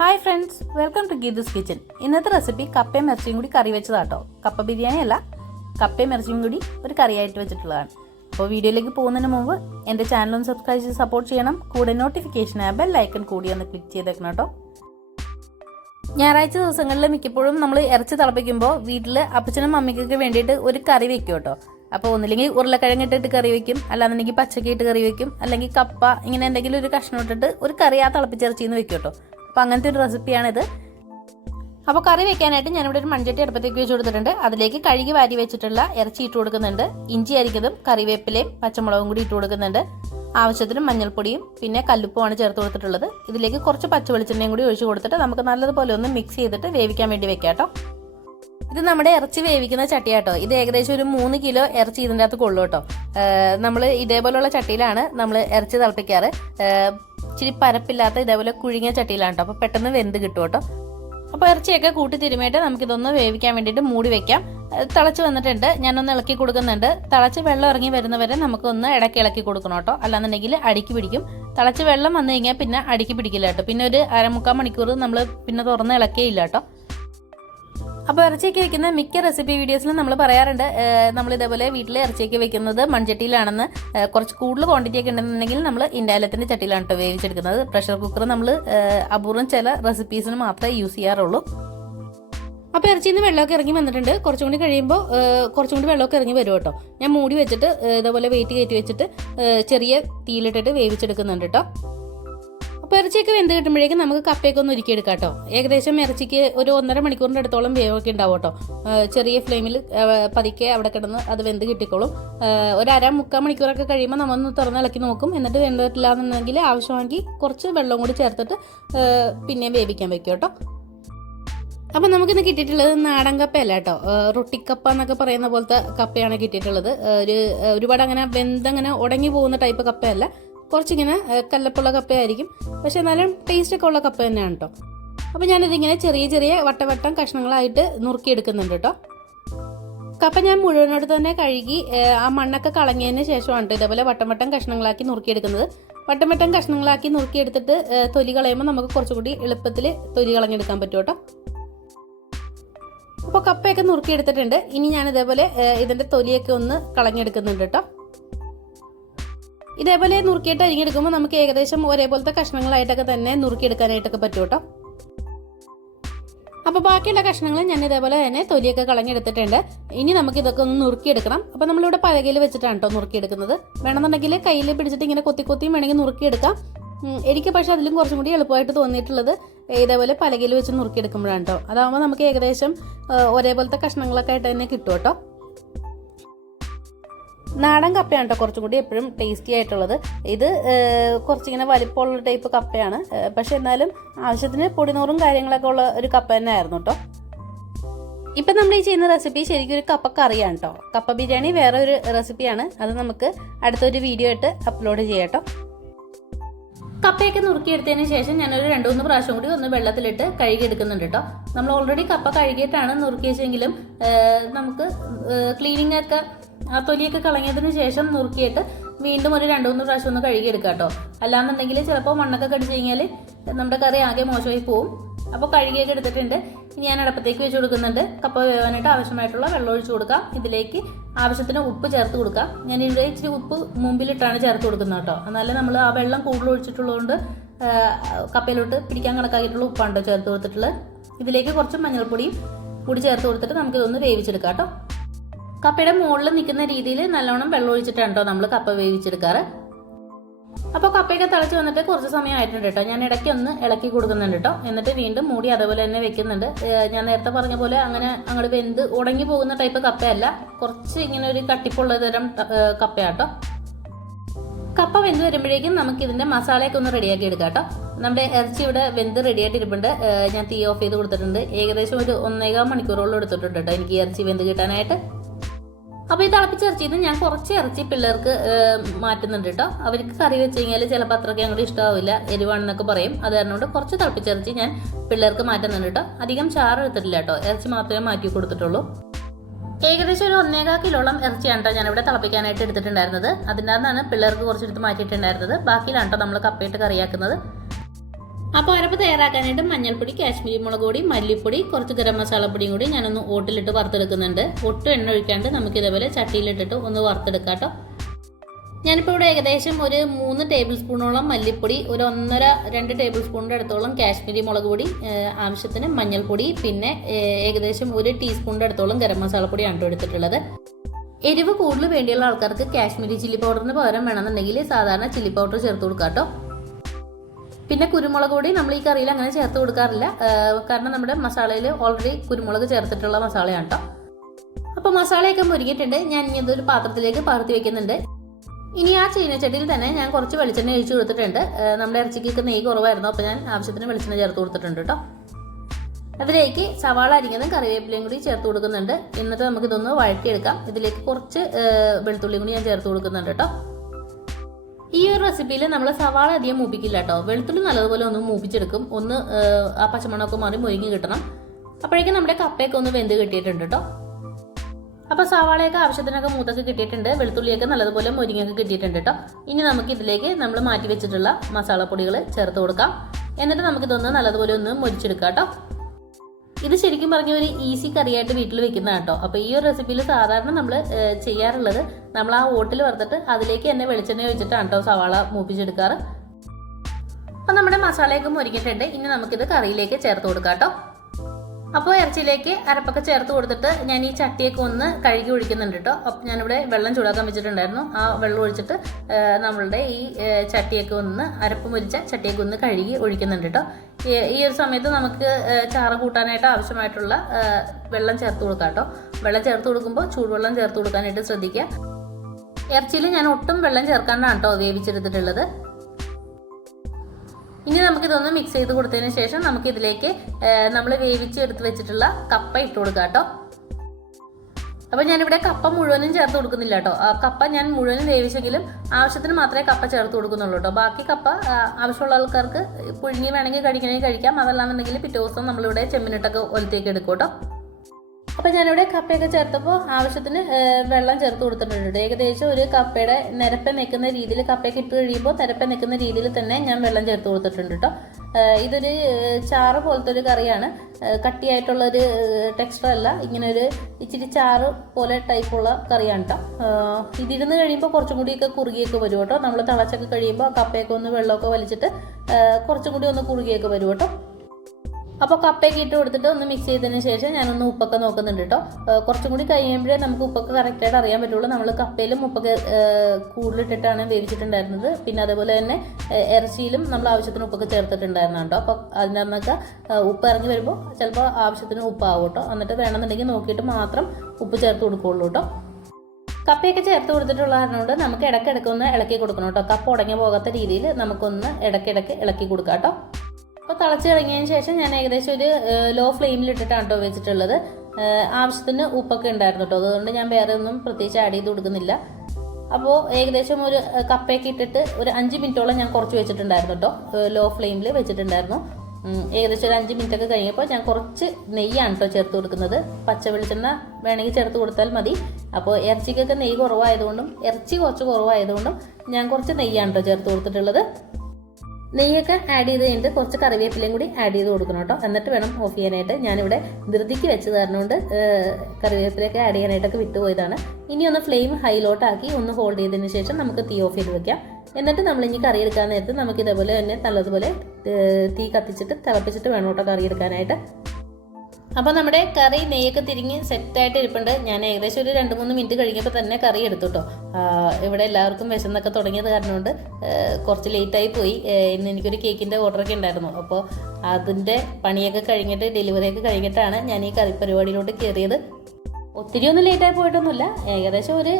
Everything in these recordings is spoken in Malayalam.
Hi friends welcome to Geetha's kitchen ഇന്നത്തെ റെസിപ്പി കപ്പയും ഇറച്ചിയും കൂടി കറി വെച്ചതാട്ടോ. കപ്പ ബിരിയാണി അല്ല കപ്പയും ഇറച്ചിയും കൂടി ഒരു കറിയായിട്ട് വെച്ചിട്ടുള്ളതാണ്. അപ്പോൾ വീഡിയോയിലേക്ക് പോകുന്നതിന് മുമ്പ് എന്റെ ഒന്ന് സബ്സ്ക്രൈബ് ചെയ്ത് സപ്പോർട്ട് ചെയ്യണം. കൂടെ നോട്ടിഫിക്കേഷൻ ആ ബെൽ ഐക്കൺ കൂടി ഒന്ന് ക്ലിക്ക് ചെയ്തേക്കണം കേട്ടോ. ഞായറാഴ്ച ദിവസങ്ങളിൽ മിക്കപ്പോഴും നമ്മൾ ഇറച്ചി തിളപ്പിക്കുമ്പോൾ വീട്ടിൽ അപ്പച്ചനും അമ്മയ്ക്കൊക്കെ വേണ്ടിയിട്ട് ഒരു കറി വെക്കും കേട്ടോ. അപ്പോൾ ഒന്നില്ലെങ്കിൽ ഉരുളക്കിഴങ്ങ് ഇട്ടിട്ട് കറി വെക്കും. അല്ലാന്നുണ്ടെങ്കിൽ പച്ചക്ക ഇട്ട് കറി വെക്കും. അല്ലെങ്കിൽ കപ്പ ഇങ്ങനെ എന്തെങ്കിലും ഒരു കഷ്ണം ഇട്ടിട്ട് ഒരു കറി ആ തിളപ്പിച്ചിറച്ചിന്ന് വെക്കും കേട്ടോ. അപ്പോൾ അങ്ങനത്തെ ഒരു റെസിപ്പിയാണിത്. അപ്പോൾ കറി വെക്കാനായിട്ട് ഞാനിവിടെ ഒരു മൺചട്ടി അടുപ്പത്തേക്ക് വെച്ച് കൊടുത്തിട്ടുണ്ട്. അതിലേക്ക് കഴുകി വാരി വെച്ചിട്ടുള്ള ഇറച്ചി ഇട്ട് കൊടുക്കുന്നുണ്ട്. ഇഞ്ചി അരിക്കതും കറിവേപ്പിലയും പച്ചമുളകും കൂടി ഇട്ട് കൊടുക്കുന്നുണ്ട്. ആവശ്യത്തിന് മഞ്ഞൾപ്പൊടിയും പിന്നെ കല്ലുപ്പുമാണ് ചേർത്ത് കൊടുത്തിട്ടുള്ളത്. ഇതിലേക്ക് കുറച്ച് പച്ച വെളിച്ചെണ്ണയും കൂടി ഒഴിച്ച് കൊടുത്തിട്ട് നമുക്ക് നല്ലതുപോലെ ഒന്ന് മിക്സ് ചെയ്തിട്ട് വേവിക്കാൻ വേണ്ടി വെക്കാം കേട്ടോ. ഇത് നമ്മുടെ ഇറച്ചി വേവിക്കുന്ന ചട്ടിയാട്ടോ. ഇത് ഏകദേശം ഒരു മൂന്ന് കിലോ ഇറച്ചി ഇതിന്റെ അകത്ത് കൊള്ളു കേട്ടോ. നമ്മൾ ഇതേപോലുള്ള ചട്ടിയിലാണ് നമ്മൾ ഇറച്ചി തിളപ്പിക്കാറ്. ഇച്ചിരി പരപ്പില്ലാത്ത ഇതേപോലെ കുഴിഞ്ഞ ചട്ടിയിലാണ് കേട്ടോ അപ്പോൾ പെട്ടെന്ന് വെന്ത് കിട്ടും കേട്ടോ. അപ്പോൾ ഇറച്ചിയൊക്കെ കൂട്ടി തിരുമിയിട്ട് നമുക്കിതൊന്ന് വേവിക്കാൻ വേണ്ടിയിട്ട് മൂടി വെക്കാം. തിളച്ച് വന്നിട്ടുണ്ട്. ഞാനൊന്ന് ഇളക്കി കൊടുക്കുന്നുണ്ട്. തിളച്ച് വെള്ളം ഇറങ്ങി വരുന്നവരെ നമുക്കൊന്ന് ഇടയ്ക്ക് ഇളക്കി കൊടുക്കണം കേട്ടോ. അല്ലാന്നുണ്ടെങ്കിൽ അടിക്ക് പിടിക്കും. തിളച്ച് വെള്ളം വന്നു കഴിഞ്ഞാൽ പിന്നെ അടിക്ക് പിടിക്കില്ല കേട്ടോ. പിന്നെ ഒരു അരമുക്കാൽ മണിക്കൂർ നമ്മൾ പിന്നെ തുറന്ന് ഇളക്കിയില്ല കേട്ടോ. അപ്പോൾ ഇറച്ചിയൊക്കെ വെക്കുന്ന മിക്ക റെസിപ്പി വീഡിയോസിലും നമ്മൾ പറയാറുണ്ട്. നമ്മൾ ഇതേപോലെ വീട്ടിൽ ഇറച്ചിയൊക്കെ വെക്കുന്നത് മൺചട്ടിയിലാണെന്ന്. കുറച്ച് കൂടുതൽ ക്വാണ്ടിറ്റി ഒക്കെ ഉണ്ടെന്നുണ്ടെങ്കിൽ നമ്മൾ ഇൻഡാലത്തിന്റെ ചട്ടിയിലാണ് കേട്ടോ വേവിച്ചെടുക്കുന്നത്. പ്രഷർ കുക്കർ നമ്മൾ അപൂർവം ചില റെസിപ്പീസിന് മാത്രമേ യൂസ് ചെയ്യാറുള്ളൂ. അപ്പോൾ ഇറച്ചിയിൽ നിന്ന് വെള്ളമൊക്കെ ഇറങ്ങി വന്നിട്ടുണ്ട്. കുറച്ചും കൂടി കഴിയുമ്പോൾ കുറച്ചും കൂടി വെള്ളമൊക്കെ ഇറങ്ങി വരും കേട്ടോ. ഞാൻ മൂടി വെച്ചിട്ട് ഇതേപോലെ വെയിറ്റ് കയറ്റി വെച്ചിട്ട് ചെറിയ തീയിലിട്ടിട്ട് വേവിച്ചെടുക്കുന്നുണ്ട് കേട്ടോ അപ്പോൾ ഇറച്ചിയൊക്കെ വെന്ത് കിട്ടുമ്പോഴേക്കും നമുക്ക് കപ്പയൊക്കെ ഒന്ന് ഒരുക്കിയെടുക്കാം കേട്ടോ ഏകദേശം ഇറച്ചിക്ക് ഒരു ഒന്നര മണിക്കൂറിന്റെ അടുത്തോളം വേവൊക്കെ ഉണ്ടാവും കേട്ടോ. ചെറിയ ഫ്ലെയിമിൽ പതുക്കെ അവിടെ കിടന്ന് അത് വെന്ത് കിട്ടിക്കോളും. ഒരു അര മുക്കാൽ മണിക്കൂറൊക്കെ കഴിയുമ്പോൾ നമ്മൊന്ന് തുറന്ന് ഇളക്കി നോക്കും. എന്നിട്ട് വെന്തിട്ടില്ല എന്നുണ്ടെങ്കിൽ ആവശ്യമെങ്കിൽ കുറച്ച് വെള്ളം കൂടി ചേർത്തിട്ട് പിന്നെ വേവിക്കാൻ വെക്കും കേട്ടോ. നമുക്ക് ഇന്ന് കിട്ടിയിട്ടുള്ളത് നാടൻ കപ്പയല്ല കേട്ടോ. റൊട്ടിക്കപ്പ എന്നൊക്കെ പറയുന്ന പോലത്തെ കപ്പയാണ് കിട്ടിയിട്ടുള്ളത്. ഒരു ഒരുപാട് അങ്ങനെ വെന്തങ്ങനെ ഉടങ്ങി പോകുന്ന ടൈപ്പ് കപ്പയല്ല. കുറച്ചിങ്ങനെ കല്ലപ്പുള്ള കപ്പയായിരിക്കും പക്ഷെ എന്നാലും ടേസ്റ്റ് ഒക്കെ ഉള്ള കപ്പ തന്നെയാണ് കേട്ടോ അപ്പോൾ ഞാനിതിങ്ങനെ ചെറിയ ചെറിയ വട്ടവട്ടം കഷ്ണങ്ങളായിട്ട് നുറുക്കിയെടുക്കുന്നുണ്ട് കേട്ടോ കപ്പ ഞാൻ മുഴുവനോട് തന്നെ കഴുകി ആ മണ്ണൊക്കെ കളഞ്ഞതിന് ശേഷമാണ് ഇതേപോലെ വട്ടം വട്ടം കഷ്ണങ്ങളാക്കി നുറുക്കിയെടുക്കുന്നത്. വട്ടം വട്ടം കഷ്ണങ്ങളാക്കി നുറുക്കിയെടുത്തിട്ട് തൊലി കളയുമ്പോൾ നമുക്ക് കുറച്ചുകൂടി എളുപ്പത്തിൽ തൊലി കളഞ്ഞെടുക്കാൻ പറ്റും കേട്ടോ അപ്പോൾ കപ്പയൊക്കെ നുറുക്കിയെടുത്തിട്ടുണ്ട്. ഇനി ഞാൻ ഇതേപോലെ ഇതിന്റെ തൊലിയൊക്കെ ഒന്ന് കളഞ്ഞെടുക്കുന്നുണ്ട് കേട്ടോ ഇതേപോലെ നുറുക്കിയിട്ട് അരിഞ്ഞെടുക്കുമ്പോൾ നമുക്ക് ഏകദേശം ഒരേപോലത്തെ കഷ്ണങ്ങളായിട്ടൊക്കെ തന്നെ നുറുക്കിയെടുക്കാനായിട്ടൊക്കെ പറ്റും കേട്ടോ. അപ്പോൾ ബാക്കിയുള്ള കഷ്ണങ്ങൾ ഞാൻ ഇതേപോലെ തന്നെ തൊലിയൊക്കെ കളഞ്ഞെടുത്തിട്ടുണ്ട്. ഇനി നമുക്ക് ഇതൊക്കെ ഒന്ന് നുറുക്കിയെടുക്കണം. അപ്പോൾ നമ്മളിവിടെ പലകയിൽ വെച്ചിട്ടാണ് കേട്ടോ നുറുക്കിയെടുക്കുന്നത്. വേണമെന്നുണ്ടെങ്കിൽ കയ്യിൽ പിടിച്ചിട്ട് ഇങ്ങനെ കൊത്തി കൊത്തിയും വേണമെങ്കിൽ നുറുക്കിയെടുക്കാം. എനിക്ക് പക്ഷേ അതിലും കുറച്ചും കൂടി എളുപ്പമായിട്ട് തോന്നിയിട്ടുള്ളത് ഇതേപോലെ പലകയിൽ വെച്ച് നുറുക്കിയെടുക്കുമ്പോഴാണ് കേട്ടോ. അതാകുമ്പോൾ നമുക്ക് ഏകദേശം ഒരേപോലത്തെ കഷ്ണങ്ങളൊക്കെ ആയിട്ട് തന്നെ കിട്ടും കേട്ടോ. നാടൻ കപ്പയാണ് കേട്ടോ കുറച്ചും കൂടി എപ്പോഴും ടേസ്റ്റി ആയിട്ടുള്ളത്. ഇത് കുറച്ചിങ്ങനെ വലിപ്പമുള്ള ടൈപ്പ് കപ്പയാണ്. പക്ഷെ എന്നാലും ആവശ്യത്തിന് പൊടിനൂറും കാര്യങ്ങളൊക്കെ ഉള്ള ഒരു കപ്പ തന്നെ ആയിരുന്നു കേട്ടോ ഇപ്പം നമ്മൾ ഈ ചെയ്യുന്ന റെസിപ്പി ശരിക്കും ഒരു കപ്പ കറിയാണ് കേട്ടോ കപ്പ ബിരിയാണി വേറെ ഒരു റെസിപ്പിയാണ് അത് നമുക്ക് അടുത്തൊരു വീഡിയോ ആയിട്ട് അപ്ലോഡ് ചെയ്യാം കേട്ടോ കപ്പയൊക്കെ നുറുക്കിയെടുത്തതിന് ശേഷം ഞാനൊരു രണ്ട് മൂന്ന് പ്രാവശ്യം കൂടി ഒന്ന് വെള്ളത്തിലിട്ട് കഴുകിയെടുക്കുന്നുണ്ട് കേട്ടോ. നമ്മൾ ഓൾറെഡി കപ്പ കഴുകിയിട്ടാണ് നുറുക്കി വെച്ചെങ്കിലും നമുക്ക് ക്ലീനിങ് ഒക്കെ ആ തൊലിയൊക്കെ കളഞ്ഞതിന് ശേഷം നുറുക്കിയിട്ട് വീണ്ടും ഒരു രണ്ട് മൂന്ന് പ്രാവശ്യം ഒന്ന് കഴുകിയെടുക്കാം കേട്ടോ. അല്ലാന്നുണ്ടെങ്കിൽ ചിലപ്പോൾ മണ്ണൊക്കെ കടിച്ചു കഴിഞ്ഞാൽ നമ്മുടെ കറി ആകെ മോശമായി പോവും. അപ്പോൾ കഴുകിയൊക്കെ എടുത്തിട്ടുണ്ട്. ഞാൻ അടപ്പത്തേക്ക് വെച്ച് കൊടുക്കുന്നുണ്ട്. കപ്പ വേവാനായിട്ട് ആവശ്യമായിട്ടുള്ള വെള്ളം ഒഴിച്ച് കൊടുക്കാം. ഇതിലേക്ക് ആവശ്യത്തിന് ഉപ്പ് ചേർത്ത് കൊടുക്കാം. ഞാൻ ഇവിടെ ഇച്ചിരി ഉപ്പ് മുമ്പിലിട്ടാണ് ചേർത്ത് കൊടുക്കുന്നത് കേട്ടോ. എന്നാലും നമ്മൾ ആ വെള്ളം കൂടുതൽ ഒഴിച്ചിട്ടുള്ളതുകൊണ്ട് കപ്പയിലോട്ട് പിടിക്കാൻ കണക്കാക്കിയിട്ടുള്ള ഉപ്പാണ് ചേർത്ത് കൊടുത്തിട്ടുള്ളത്. ഇതിലേക്ക് കുറച്ച് മഞ്ഞൾപ്പൊടിയും കൂടി ചേർത്ത് കൊടുത്തിട്ട് നമുക്കിതൊന്ന് വേവിച്ചെടുക്കാം കേട്ടോ. കപ്പയുടെ മുകളിൽ നിൽക്കുന്ന രീതിയിൽ നല്ലോണം വെള്ളം ഒഴിച്ചിട്ടാണ് കേട്ടോ നമ്മൾ കപ്പ വേവിച്ചെടുക്കാറ്. അപ്പോൾ കപ്പയൊക്കെ തിളച്ച് വന്നിട്ട് കുറച്ച് സമയം ആയിട്ടുണ്ട് കേട്ടോ. ഞാൻ ഇടയ്ക്ക് ഒന്ന് ഇളക്കി കൊടുക്കുന്നുണ്ട് കേട്ടോ. എന്നിട്ട് വീണ്ടും മൂടി അതേപോലെ തന്നെ വെക്കുന്നുണ്ട്. ഞാൻ നേരത്തെ പറഞ്ഞ പോലെ അങ്ങനെ അങ്ങോട്ട് വെന്ത് ഉടങ്ങി പോകുന്ന ടൈപ്പ് കപ്പയല്ല. കുറച്ച് ഇങ്ങനെ ഒരു കട്ടിപ്പുള്ള തരം കപ്പയാട്ടോ. കപ്പ വെന്ത് വരുമ്പോഴേക്കും നമുക്ക് ഇതിന്റെ മസാലയൊക്കെ ഒന്ന് റെഡിയാക്കി എടുക്കാം കേട്ടോ. നമ്മുടെ ഇറച്ചി ഇവിടെ വെന്ത് റെഡിയായിട്ട് ഇരിപ്പുണ്ട്. ഞാൻ തീ ഓഫ് ചെയ്ത് കൊടുത്തിട്ടുണ്ട്. ഏകദേശം ഒരു ഒന്നേകാൽ മണിക്കൂറോളം എടുത്തിട്ടുണ്ട് കേട്ടോ എനിക്ക് ഇറച്ചി വെന്ത് കിട്ടാനായിട്ട്. അപ്പോൾ ഈ തിളപ്പിച്ച ഞാൻ കുറച്ച് ഇറച്ചി പിള്ളേർക്ക് മാറ്റുന്നുണ്ട് കേട്ടോ അവർക്ക് കറി വെച്ച് കഴിഞ്ഞാൽ ചിലപ്പോൾ അത്രയ്ക്ക് അങ്ങോട്ട് ഇഷ്ടമാവില്ല എരിവാണെന്നൊക്കെ പറയും. അത് കാരണം കുറച്ച് തിളപ്പിച്ച ഇറച്ചി ഞാൻ പിള്ളേർക്ക് മാറ്റുന്നുണ്ട് കേട്ടോ അധികം ചാറ് എടുത്തിട്ടില്ല കേട്ടോ ഇറച്ചി മാത്രമേ മാറ്റി കൊടുത്തിട്ടുള്ളൂ. ഏകദേശം ഒരു ഒന്നേകാൽ കിലോളം ഇറച്ചിയാണ് കേട്ടോ ഞാനിവിടെ തിളപ്പിക്കാനായിട്ട് എടുത്തിട്ടുണ്ടായിരുന്നത്. അതിന്റെ അകത്താണ് പിള്ളേർക്ക് കുറച്ചെടുത്ത് മാറ്റിയിട്ടുണ്ടായിരുന്നത്. ബാക്കിയിലാണ് കേട്ടോ നമ്മൾ കപ്പയിട്ട് കറിയാക്കുന്നത്. അപ്പോൾ അരപ്പ് തയ്യാറാക്കാനായിട്ട് മഞ്ഞൾപ്പൊടി കാശ്മീരി മുളക് പൊടി മല്ലിപ്പൊടി കുറച്ച് ഗരം മസാലപ്പൊടിയും കൂടി ഞാനൊന്ന് ഓട്ടിലിട്ട് വറുത്തെടുക്കുന്നുണ്ട്. ഒട്ടും എണ്ണ ഒഴിക്കാണ്ട് നമുക്ക് ഇതേപോലെ ചട്ടിയിലിട്ടിട്ട് ഒന്ന് വറുത്തെടുക്കാം കേട്ടോ. ഞാനിപ്പോൾ ഇവിടെ ഏകദേശം ഒരു മൂന്ന് ടേബിൾ സ്പൂണോളം മല്ലിപ്പൊടി ഒരു ഒന്നര രണ്ട് ടേബിൾ സ്പൂണിന്റെ അടുത്തോളം കാശ്മീരി മുളക് പൊടി ആവശ്യത്തിന് മഞ്ഞൾപ്പൊടി പിന്നെ ഏകദേശം ഒരു ടീസ്പൂണിന്റെ അടുത്തോളം ഗരം മസാലപ്പൊടിയാണ് പൊടിയാണ് എടുത്തിട്ടുള്ളത്. എരിവ് കൂടുതൽ വേണ്ടിയുള്ള ആൾക്കാർക്ക് കാശ്മീരി ചില്ലി പൗഡറിന് പകരം വേണമെന്നുണ്ടെങ്കിൽ സാധാരണ ചില്ലി പൗഡർ ചേർത്ത് കൊടുക്കാം കേട്ടോ. പിന്നെ കുരുമുളക് പൊടി നമ്മൾ ഈ കറിയിൽ അങ്ങനെ ചേർത്ത് കൊടുക്കാറില്ല. കാരണം നമ്മുടെ മസാലയിൽ ഓൾറെഡി കുരുമുളക് ചേർത്തിട്ടുള്ള മസാലയാണ് കേട്ടോ അപ്പോൾ മസാലയൊക്കെ മുരുകിയിട്ടുണ്ട് ഞാൻ ഇനി ഇതൊരു പാത്രത്തിലേക്ക് പകർത്തി വെക്കുന്നുണ്ട്. ഇനി ആ ചീനച്ചട്ടിയിൽ തന്നെ ഞാൻ കുറച്ച് വെളിച്ചെണ്ണ ഒഴിച്ചു കൊടുത്തിട്ടുണ്ട്. നമ്മുടെ ഇറച്ചിക്കൊക്കെ നെയ്യ് കുറവായിരുന്നു. അപ്പോൾ ഞാൻ ആവശ്യത്തിന് വെളിച്ചെണ്ണ ചേർത്ത് കൊടുത്തിട്ടുണ്ട് കേട്ടോ അതിലേക്ക് സവാള അരിഞ്ഞതും കറിവേപ്പിലയും കൂടി ചേർത്ത് കൊടുക്കുന്നുണ്ട്. എന്നിട്ട് നമുക്കിതൊന്ന് വഴറ്റിയെടുക്കാം. ഇതിലേക്ക് കുറച്ച് വെളുത്തുള്ളിയും കൂടി ഞാൻ ചേർത്ത് കൊടുക്കുന്നുണ്ട് കേട്ടോ ഈ ഒരു റെസിപ്പിയിൽ നമ്മൾ സവാള അധികം മൂപ്പിക്കില്ല കേട്ടോ വെളുത്തുള്ളി നല്ലതുപോലെ ഒന്ന് മൂപ്പിച്ചെടുക്കും. ഒന്ന് ആ പച്ചമണമൊക്കെ മാറി മുരിങ്ങി കിട്ടണം. അപ്പോഴേക്കും നമ്മുടെ കപ്പയൊക്കെ ഒന്ന് വെന്ത് കിട്ടിയിട്ടുണ്ട് കേട്ടോ അപ്പോൾ സവാളയൊക്കെ ആവശ്യത്തിനൊക്കെ മൂത്തൊക്കെ കിട്ടിയിട്ടുണ്ട്. വെളുത്തുള്ളിയൊക്കെ നല്ലതുപോലെ മുരിങ്ങയൊക്കെ കിട്ടിയിട്ടുണ്ട് കേട്ടോ ഇനി നമുക്ക് ഇതിലേക്ക് നമ്മൾ മാറ്റി വെച്ചിട്ടുള്ള മസാലപ്പൊടികൾ ചേർത്ത് കൊടുക്കാം. എന്നിട്ട് നമുക്കിതൊന്ന് നല്ലതുപോലെ ഒന്ന് മുരിച്ചെടുക്കാം കേട്ടോ ഇത് ശരിക്കും പറഞ്ഞ ഒരു ഈസി കറിയായിട്ട് വീട്ടിൽ വെക്കുന്നതാണ് കേട്ടോ. അപ്പോൾ ഈ ഒരു റെസിപ്പിയിൽ സാധാരണ നമ്മൾ ചെയ്യാറുള്ളത് നമ്മൾ ആ ഓട്ടിൽ വറുത്തിട്ട് അതിലേക്ക് തന്നെ വെളിച്ചെണ്ണ ഒഴിച്ചിട്ടാണ് കേട്ടോ സവാള മൂപ്പിച്ചെടുക്കാറ്. അപ്പോൾ നമ്മുടെ മസാലയൊക്കെ മുരിക്കിയിട്ടുണ്ട് ഇനി നമുക്കിത് കറിയിലേക്ക് ചേർത്ത് കൊടുക്കാം കേട്ടോ. അപ്പോൾ ഇറച്ചിയിലേക്ക് അരപ്പൊക്കെ ചേർത്ത് കൊടുത്തിട്ട് ഞാൻ ഈ ചട്ടിയൊക്കെ ഒന്ന് കഴുകി ഒഴിക്കുന്നുണ്ട് കേട്ടോ. അപ്പം ഞാനിവിടെ വെള്ളം ചൂടാക്കാൻ വെച്ചിട്ടുണ്ടായിരുന്നു. ആ വെള്ളം ഒഴിച്ചിട്ട് നമ്മളുടെ ഈ ചട്ടിയൊക്കെ ഒന്ന് അരപ്പ് മുരിച്ച ചട്ടിയൊക്കെ ഒന്ന് കഴുകി ഒഴിക്കുന്നുണ്ട് കേട്ടോ. ഈ ഒരു സമയത്ത് നമുക്ക് ചാറ് കൂട്ടാനായിട്ട് ആവശ്യമായിട്ടുള്ള വെള്ളം ചേർത്ത് കൊടുക്കാം കേട്ടോ. വെള്ളം ചേർത്ത് കൊടുക്കുമ്പോൾ ചൂടുവെള്ളം ചേർത്ത് കൊടുക്കാനായിട്ട് ശ്രദ്ധിക്കുക. ഇറച്ചിയിൽ ഞാൻ ഒട്ടും വെള്ളം ചേർക്കാണ്ടാണ് കേട്ടോ വേവിച്ചെടുത്തിട്ടുള്ളത്. ഇനി നമുക്ക് നമുക്കിതൊന്ന് മിക്സ് ചെയ്ത് കൊടുത്തതിന് ശേഷം നമുക്ക് ഇതിലേക്ക് നമ്മൾ വേവിച്ച് എടുത്ത് വെച്ചിട്ടുള്ള കപ്പ ഇട്ട് കൊടുക്കാം കേട്ടോ. അപ്പോൾ ഞാനിവിടെ കപ്പ മുഴുവനും ചേർത്ത് കൊടുക്കുന്നില്ല കേട്ടോ. കപ്പ ഞാൻ മുഴുവനും വേവിച്ചെങ്കിലും ആവശ്യത്തിന് മാത്രമേ കപ്പ ചേർത്ത് കൊടുക്കുന്നുള്ളൂ കേട്ടോ. ബാക്കി കപ്പ ആവശ്യമുള്ള ആൾക്കാർക്ക് പുഴുങ്ങി വേണമെങ്കിൽ കഴിക്കണമെങ്കിൽ കഴിക്കാം. അതല്ലാന്നുണ്ടെങ്കിൽ പിറ്റേ ദിവസം നമ്മളിവിടെ ചെമ്മിനിട്ടൊക്കെ ഒലത്തേക്ക് എടുക്കും കേട്ടോ. അപ്പോൾ ഞാനിവിടെ കപ്പയൊക്കെ ചേർത്തപ്പോൾ ആവശ്യത്തിന് വെള്ളം ചേർത്ത് കൊടുത്തിട്ടുണ്ട് ഏകദേശം ഒരു കപ്പയുടെ നിരപ്പ നിൽക്കുന്ന രീതിയിൽ കപ്പയൊക്കെ ഇട്ട് കഴിയുമ്പോൾ നിരപ്പ നിൽക്കുന്ന രീതിയിൽ തന്നെ ഞാൻ വെള്ളം ചേർത്ത് കൊടുത്തിട്ടുണ്ട് കേട്ടോ. ഇതൊരു ചാറ് പോലത്തെ ഒരു കറിയാണ്. കട്ടിയായിട്ടുള്ളൊരു ടെക്സ്ചർ അല്ല. ഇങ്ങനെ ഒരു ഇച്ചിരി ചാറ് പോലെ ടൈപ്പുള്ള കറിയാണ് കേട്ടോ. ഇതിരുന്ന് കഴിയുമ്പോൾ കുറച്ചും കൂടിയൊക്കെ കുറുകിയൊക്കെ വരും കേട്ടോ. നമ്മൾ തളച്ചൊക്കെ കഴിയുമ്പോൾ കപ്പയൊക്കെ ഒന്ന് വെള്ളമൊക്കെ വലിച്ചിട്ട് കുറച്ചും കൂടി ഒന്ന് കുറുകിയൊക്കെ വരും കേട്ടോ. അപ്പോൾ കപ്പയൊക്കെ ഇട്ട് കൊടുത്തിട്ട് ഒന്ന് മിക്സ് ചെയ്തതിന് ശേഷം ഞാനൊന്ന് ഉപ്പൊക്കെ നോക്കുന്നുണ്ട് കേട്ടോ കുറച്ചും കൂടി കഴിയുമ്പോഴേ നമുക്ക് ഉപ്പൊക്കെ കറക്റ്റായിട്ട് അറിയാൻ പറ്റുള്ളൂ. നമ്മൾ കപ്പയിലും ഉപ്പൊക്കെ കൂടുതലിട്ടിട്ടാണ് വേവിച്ചിട്ടുണ്ടായിരുന്നത്. പിന്നെ അതേപോലെ തന്നെ ഇറച്ചിയിലും നമ്മൾ ആവശ്യത്തിന് ഉപ്പൊക്കെ ചേർത്തിട്ടുണ്ടായിരുന്നു കേട്ടോ അപ്പോൾ അതിന്റെ അന്നൊക്കെ ഉപ്പ് ഇറങ്ങി വരുമ്പോൾ ചിലപ്പോൾ ആവശ്യത്തിന് ഉപ്പാവും കേട്ടോ എന്നിട്ട് വേണമെന്നുണ്ടെങ്കിൽ നോക്കിയിട്ട് മാത്രം ഉപ്പ് ചേർത്ത് കൊടുക്കുകയുള്ളൂ കേട്ടോ കപ്പയൊക്കെ ചേർത്ത് കൊടുത്തിട്ടുള്ള കാരണം കൊണ്ട് നമുക്ക് ഇടയ്ക്കിടയ്ക്ക് ഒന്ന് ഇളക്കി കൊടുക്കണം കേട്ടോ കപ്പ് ഉടങ്ങി പോകാത്ത രീതിയിൽ നമുക്കൊന്ന് ഇടയ്ക്കിടയ്ക്ക് ഇളക്കി കൊടുക്കാം കേട്ടോ തിളച്ച് ഇറങ്ങിയതിന് ശേഷം ഞാൻ ഏകദേശം ഒരു ലോ ഫ്ലെയിമിൽ ഇട്ടിട്ടാണ് കേട്ടോ വെച്ചിട്ടുള്ളത്. ആവശ്യത്തിന് ഉപ്പൊക്കെ ഉണ്ടായിരുന്നു കേട്ടോ അതുകൊണ്ട് ഞാൻ വേറെ ഒന്നും പ്രത്യേകിച്ച് ആഡ് ചെയ്ത് കൊടുക്കുന്നില്ല. അപ്പോൾ ഏകദേശം ഒരു കപ്പയൊക്കെ ഇട്ടിട്ട് ഒരു അഞ്ച് മിനിറ്റോളം ഞാൻ കുറച്ച് വെച്ചിട്ടുണ്ടായിരുന്നു കേട്ടോ ലോ ഫ്ലെയിമിൽ വെച്ചിട്ടുണ്ടായിരുന്നു ഏകദേശം ഒരു അഞ്ച് മിനിറ്റ് ഒക്കെ കഴിഞ്ഞപ്പോൾ ഞാൻ കുറച്ച് നെയ്യാണ് കേട്ടോ ചേർത്ത് കൊടുക്കുന്നത്. പച്ച വെളിച്ചെണ്ണ വേണമെങ്കിൽ ചേർത്ത് കൊടുത്താൽ മതി. അപ്പോൾ ഇറച്ചിക്കൊക്കെ നെയ്യ് കുറവായതുകൊണ്ടും ഇറച്ചി കുറച്ച് കുറവായതുകൊണ്ടും ഞാൻ കുറച്ച് നെയ്യാണ് കേട്ടോ ചേർത്ത് കൊടുത്തിട്ടുള്ളത്. നെയ്യൊക്കെ ആഡ് ചെയ്ത് കഴിഞ്ഞിട്ട് കുറച്ച് കറിവേപ്പിലയും കൂടി ആഡ് ചെയ്ത് കൊടുക്കണം കേട്ടോ. എന്നിട്ട് വേണം ഓഫ് ചെയ്യാനായിട്ട്. ഞാനിവിടെ ധൃതിക്ക് വെച്ച് തരണോണ്ട് കറിവേപ്പിലയൊക്കെ ആഡ് ചെയ്യാനായിട്ടൊക്കെ വിട്ടുപോയതാണ്. ഇനി ഒന്ന് ഫ്ലെയിം ഹൈലോട്ടാക്കി ഒന്ന് ഹോൾഡ് ചെയ്തതിന് ശേഷം നമുക്ക് തീ ഓഫ് ചെയ്ത് വെക്കാം. എന്നിട്ട് നമ്മൾ ഇനി കറി എടുക്കാൻ നേരത്ത് നമുക്ക് ഇതേപോലെ തന്നെ നല്ലതുപോലെ തീ കത്തിച്ചിട്ട് തിളപ്പിച്ചിട്ട് വേണം കേട്ടോ കറി എടുക്കാനായിട്ട്. അപ്പോൾ നമ്മുടെ കറി നെയ്യൊക്കെ തിരിഞ്ഞ് സെറ്റായിട്ട് ഇരിപ്പുണ്ട്. ഞാൻ ഏകദേശം ഒരു രണ്ട് മൂന്ന് മിനിറ്റ് കഴിഞ്ഞപ്പോൾ തന്നെ കറി എടുത്തു കേട്ടോ ഇവിടെ എല്ലാവർക്കും വിശന്നൊക്കെ തുടങ്ങിയത് കാരണം കൊണ്ട് കുറച്ച് ലേറ്റായി പോയി. ഇന്ന് എനിക്കൊരു കേക്കിന്റെ ഓർഡറൊക്കെ ഉണ്ടായിരുന്നു. അപ്പോൾ അതിന്റെ പണിയൊക്കെ കഴിഞ്ഞിട്ട് ഡെലിവറിയൊക്കെ കഴിഞ്ഞിട്ടാണ് ഞാൻ ഈ കറി പരിപാടിയിലോട്ട് കയറിയത് ഒത്തിരി ഒന്നും ലേറ്റായി പോയിട്ടൊന്നുമില്ല. ഏകദേശം ഒരു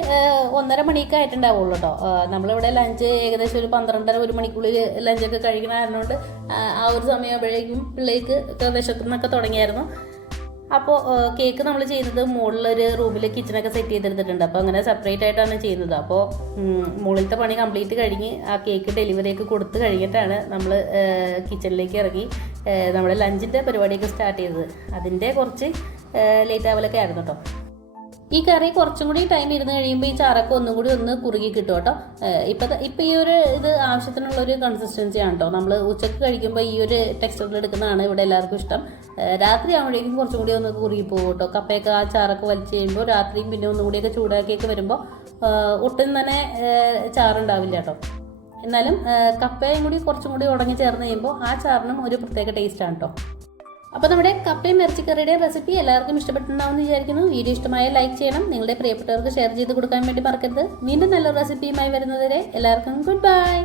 ഒന്നര മണിയൊക്കെ ആയിട്ടുണ്ടാവുള്ളൂ കേട്ടോ നമ്മളിവിടെ ലഞ്ച് ഏകദേശം ഒരു പന്ത്രണ്ടര ഒരു മണിക്കുള്ളിൽ ലഞ്ചൊക്കെ കഴിക്കണ കാരണം കൊണ്ട് ആ, ആ ഒരു സമയമാകുമ്പോഴേക്കും പിള്ളേർക്ക് ഒക്കെ വിശക്കുന്നൊക്കെ തുടങ്ങിയായിരുന്നു. അപ്പോൾ കേക്ക് നമ്മൾ ചെയ്യുന്നത് മുകളിലൊരു റൂമിൽ കിച്ചണൊക്കെ സെറ്റ് ചെയ്തെടുത്തിട്ടുണ്ട് അപ്പോൾ അങ്ങനെ സെപ്പറേറ്റ് ആയിട്ടാണ് ചെയ്യുന്നത്. അപ്പോൾ മുകളിലത്തെ പണി കംപ്ലീറ്റ് കഴിഞ്ഞ് ആ കേക്ക് ഡെലിവറിയൊക്കെ കൊടുത്ത് കഴിഞ്ഞിട്ടാണ് നമ്മൾ കിച്ചണിലേക്ക് ഇറങ്ങി നമ്മുടെ ലഞ്ചിന്റെ പരിപാടിയൊക്കെ സ്റ്റാർട്ട് ചെയ്തത്. അതിന്റെ കുറച്ച് ലേറ്റ് ആവലൊക്കെ ആയിരുന്നു കേട്ടോ ഈ കറി കുറച്ചും കൂടി ടൈം ഇരുന്ന് കഴിയുമ്പോൾ ഈ ചാറൊക്കെ ഒന്നും കൂടി ഒന്ന് കുറുകി കിട്ടും കേട്ടോ. ഇപ്പം ഇപ്പം ഈ ഒരു ഇത് ആവശ്യത്തിനുള്ള ഒരു കൺസിസ്റ്റൻസി ആണ് കേട്ടോ. നമ്മൾ ഉച്ചയ്ക്ക് കഴിക്കുമ്പോൾ ഈ ഒരു ടെക്സ്റ്ററിൽ എടുക്കുന്നതാണ് ഇവിടെ എല്ലാവർക്കും ഇഷ്ടം. രാത്രി ആകുമ്പോഴേക്കും കുറച്ചും കൂടി ഒന്ന് കുറുകി പോകും കേട്ടോ. കപ്പയൊക്കെ ആ ചാറൊക്കെ വലിച്ചു കഴിയുമ്പോൾ രാത്രിയും പിന്നെ ഒന്നും കൂടിയൊക്കെ ചൂടാക്കിയൊക്കെ വരുമ്പോൾ ഒട്ടും തന്നെ ചാറുണ്ടാവില്ല കേട്ടോ. എന്നാലും കപ്പയും കൂടി കുറച്ചും കൂടി ഉടങ്ങി ചേർന്ന് കഴിയുമ്പോൾ ആ ചാറിനും ഒരു പ്രത്യേക ടേസ്റ്റാണ് കേട്ടോ. അപ്പോൾ നമ്മുടെ കപ്പയും ഇറച്ചിക്കറിയുടെ റെസിപ്പി എല്ലാവർക്കും ഇഷ്ടപ്പെട്ടിട്ടുണ്ടാവുമെന്ന് വിചാരിക്കുന്നു. വീഡിയോ ഇഷ്ടമായ ലൈക്ക് ചെയ്യണം. നിങ്ങളുടെ പ്രിയപ്പെട്ടവർക്ക് ഷെയർ ചെയ്ത് കൊടുക്കാൻ വേണ്ടി മറക്കരുത്. വീണ്ടും നല്ല റെസിപ്പിയുമായി വരുന്നതുവരെ എല്ലാവർക്കും ഗുഡ് ബൈ